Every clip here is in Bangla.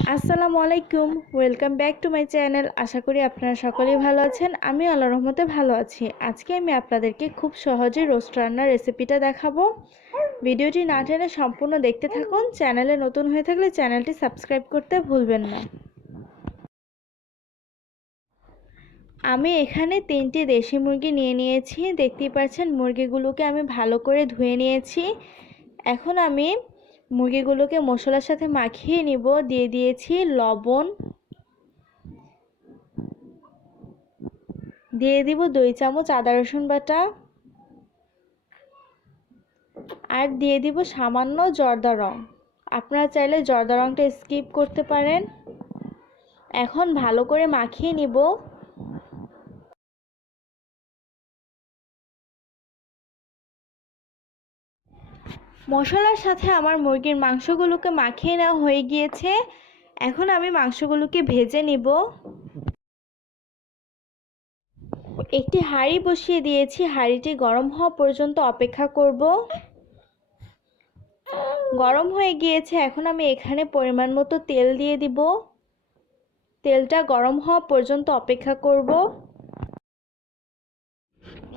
আসসালামু আলাইকুম, welcome back to my channel. আশা করি আপনারা সকলেই ভালো আছেন। আমি আল্লাহর রহমতে ভালো আছি। আজকে আমি আপনাদেরকে খুব সহজে রোস্ট রান্নার রেসিপিটা দেখাবো। ভিডিওটি না টেনে সম্পূর্ণ দেখতে থাকুন। চ্যানেলে নতুন হয়ে থাকলে চ্যানেলটি সাবস্ক্রাইব করতে ভুলবেন না। আমি এখানে 3টি দেশি মুরগি নিয়ে নিয়েছি। দেখতেই পাচ্ছেন মুরগিগুলোকে আমি ভালো করে ধুয়ে নিয়েছি। এখন আমি মুরগিগুলোকে মশলার সাথে মাখিয়ে নিব। দিয়ে দিয়েছি লবণ, দিয়ে দিব 2 চামচ আদা রসুন বাটা, আর দিয়ে দিব সামান্য জর্দা রং। আপনারা চাইলে জর্দা রংটা স্কিপ করতে পারেন। এখন ভালো করে মাখিয়ে নিব। মশলার সাথে আমার মুরগির মাংসগুলোকে মাখিয়ে নেওয়া হয়ে গিয়েছে। এখন আমি মাংসগুলোকে ভেজে নিব। একটি হাঁড়ি বসিয়ে দিয়েছি, হাঁড়িটি গরম হওয়া পর্যন্ত অপেক্ষা করব। গরম হয়ে গিয়েছে, এখন আমি এখানে পরিমাণ মতো তেল দিয়ে দিব। তেলটা গরম হওয়া পর্যন্ত অপেক্ষা করব।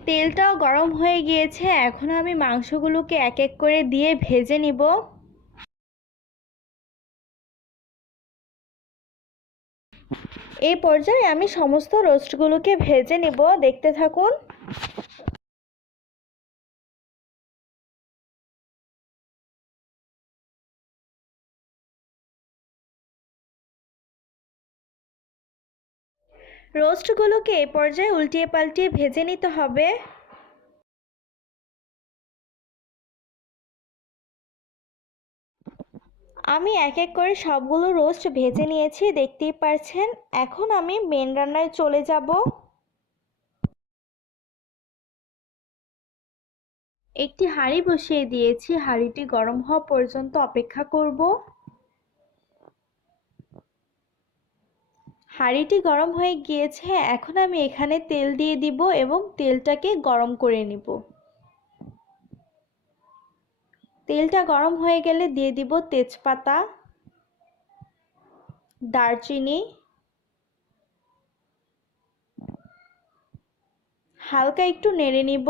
তেলটাও গরম হয়ে গিয়েছে, এখন আমি মাংসগুলোকে এক এক করে দিয়ে ভেজে নিব। এই পর্যায়ে আমি সমস্ত রোস্টগুলোকে ভেজে নিব, দেখতে থাকুন। রোস্টগুলোকে এই পর্যায়ে উল্টিয়ে পাল্টিয়ে ভেজে নিতে হবে। আমি এক এক করে সবগুলো রোস্ট ভেজে নিয়েছি, দেখতেই পাচ্ছেন। এখন আমি মেন রান্নায় চলে যাব। একটি হাঁড়ি বসিয়ে দিয়েছি, হাঁড়িটি গরম হওয়া পর্যন্ত অপেক্ষা করব। হাঁড়িটি গরম হয়ে গিয়েছে, এখন আমি এখানে তেল দিয়ে দিব এবং তেলটাকে গরম করে নিব। তেলটা গরম হয়ে গেলে দিয়ে দিব তেজপাতা, দারচিনি, হালকা একটু নেড়ে নিব।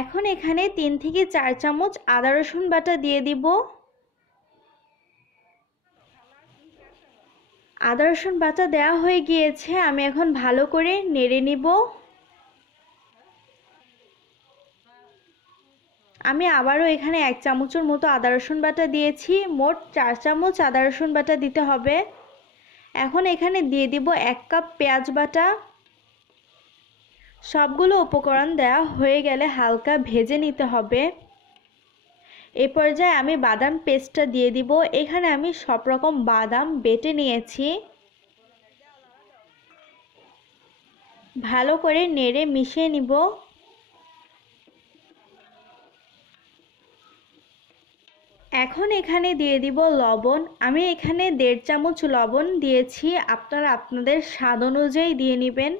এখন এখানে 3 থেকে 4 চামচ আদা রসুন বাটা দিয়ে দিব। আদা রসুন বাটা দেওয়া হয়ে গিয়েছে, আমি এখন ভালো করে নেড়ে নিব। আমি আবারও এখানে 1 চামচের মতো আদা রসুন বাটা দিয়েছি। মোট 4 চামচ আদা রসুন বাটা দিতে হবে। এখন এখানে দিয়ে দিব 1 কাপ পেঁয়াজ বাটা। সবগুলো উপকরণ দেওয়া হয়ে গেলে হালকা ভেজে নিতে হবে। এই পর্যায়ে আমি বাদাম পেস্টটা দিয়ে দিব। এখানে আমি সব রকম বাদাম বেটে নিয়েছি। ভালো করে নেড়ে মিশিয়ে নিব। এখন এখানে দিয়ে দিব লবণ। আমি এখানে 1.5 চামচ লবণ দিয়েছি, আপনারা আপনাদের স্বাদ অনুযায়ী দিয়ে নেবেন।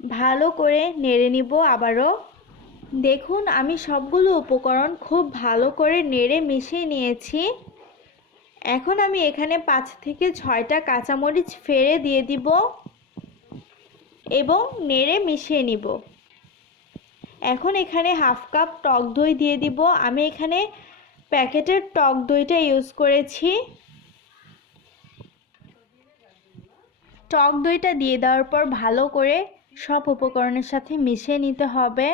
ভালো করে নেড়ে নিব আবারও। দেখুন আমি সবগুলো উপকরণ খুব ভালো করে নেড়ে মিশিয়ে নিয়েছি। এখন আমি এখানে 5 থেকে 6টা কাঁচামরিচ ফেড়ে দিয়ে দিব এবং নেড়ে মিশিয়ে নিব। এখন এখানে হাফ কাপ টক দই দিয়ে দিব। আমি এখানে প্যাকেটের টক দইটা ইউজ করেছি। টক দইটা দিয়ে দেওয়ার পর ভালো করে সব উপকরণের সাথে মিশিয়ে নিতে হবে।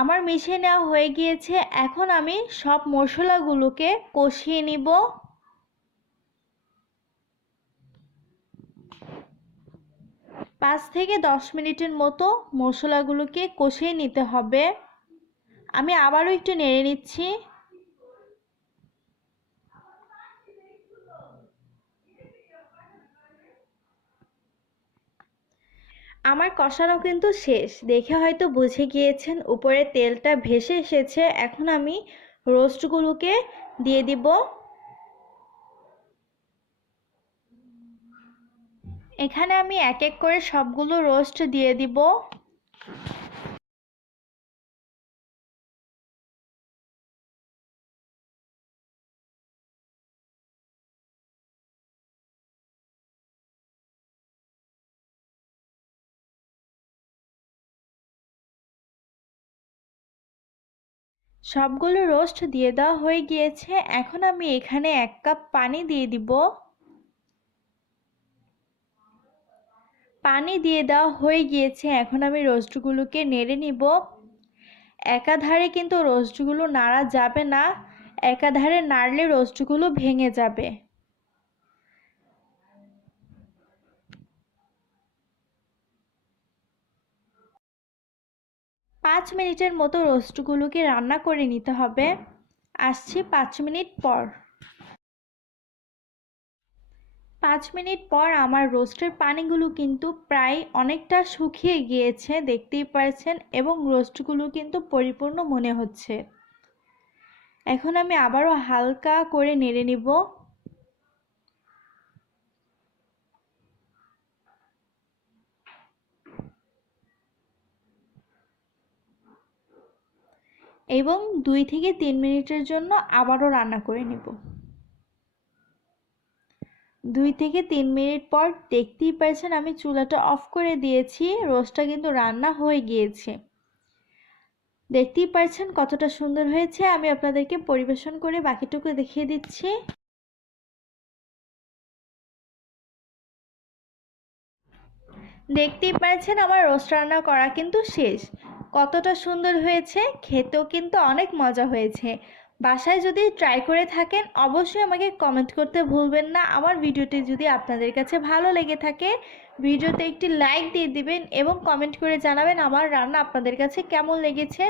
আমার মিশিয়ে নেওয়া হয়ে গিয়েছে, এখন আমি সব মশলাগুলোকে কষিয়ে নিব। 5 থেকে 10 মিনিটের মতো মশলাগুলোকে কষিয়ে নিতে হবে। আমি আবারও একটু নেড়ে নিচ্ছি। আমার কষানো কিন্তু শেষ, দেখে হয়তো বুঝে গিয়েছেন উপরে তেলটা ভেসে এসেছে। এখন আমি রোস্টগুলোকে দিয়ে দিব। এখানে আমি এক এক করে সবগুলো রোস্ট দিয়ে দিব। সবগুলো রোস্ট দিয়ে দেওয়া হয়ে গিয়েছে। এখন আমি এখানে 1 কাপ পানি দিয়ে দিব। পানি দিয়ে দেওয়া হয়ে গিয়েছে। এখন আমি রোস্টগুলোকে নেড়ে নিব। একাধারে কিন্তু রোস্টগুলো নাড়া যাবে না, একাধারে নাড়লে রোস্টগুলো ভেঙে যাবে। 5 মিনিটের মতো রোস্টগুলোকে রান্না করে নিতে হবে। আসছি 5 মিনিট পর। 5 মিনিট পর আমার রোস্টের পানিগুলো কিন্তু প্রায় অনেকটা শুকিয়ে গিয়েছে, দেখতেই পাচ্ছেন, এবং রোস্টগুলো কিন্তু পরিপূর্ণ মনে হচ্ছে। এখন আমি আবারও হালকা করে নেড়ে নিব। এবং 2 থেকে 3 মিনিটের জন্য আবারও রান্না করে নেব। 2 থেকে 3 মিনিট পর দেখতেই পাচ্ছেন আমি চুলাটা অফ করে দিয়েছি, রোস্টটা কিন্তু রান্না হয়ে গিয়েছে। দেখতেই পাচ্ছেন কতটা সুন্দর হয়েছে। আমি আপনাদেরকে পরিবেশন করে বাকিটুকু দেখিয়ে দিচ্ছি। দেখতেই পাচ্ছেন আমার রোস্ট রান্না করা কিন্তু শেষ। কতটা সুন্দর হয়েছে, খেতেও কিন্তু অনেক মজা হয়েছে। বাসায় যদি ট্রাই করে থাকেন অবশ্যই আমাকে কমেন্ট করতে ভুলবেন না। আমার ভিডিওটি যদি আপনাদের কাছে ভালো লেগে থাকে ভিডিওতে একটি লাইক দিয়ে দিবেন এবং কমেন্ট করে জানাবেন আমার রান্না আপনাদের কাছে কেমন লেগেছে।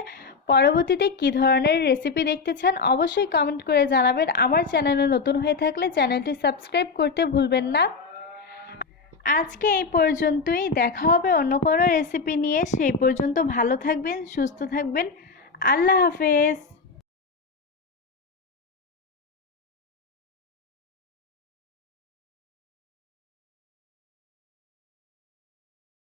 পরবর্তীতে কী ধরনের রেসিপি দেখতে চান অবশ্যই কমেন্ট করে জানাবেন। আমার চ্যানেলে নতুন হয়ে থাকলে চ্যানেলটি সাবস্ক্রাইব করতে ভুলবেন না। আজকে এই পর্যন্তই, দেখা হবে অন্য কোনো রেসিপি নিয়ে। সেই পর্যন্ত ভালো থাকবেন, সুস্থ থাকবেন। আল্লাহ হাফেজ।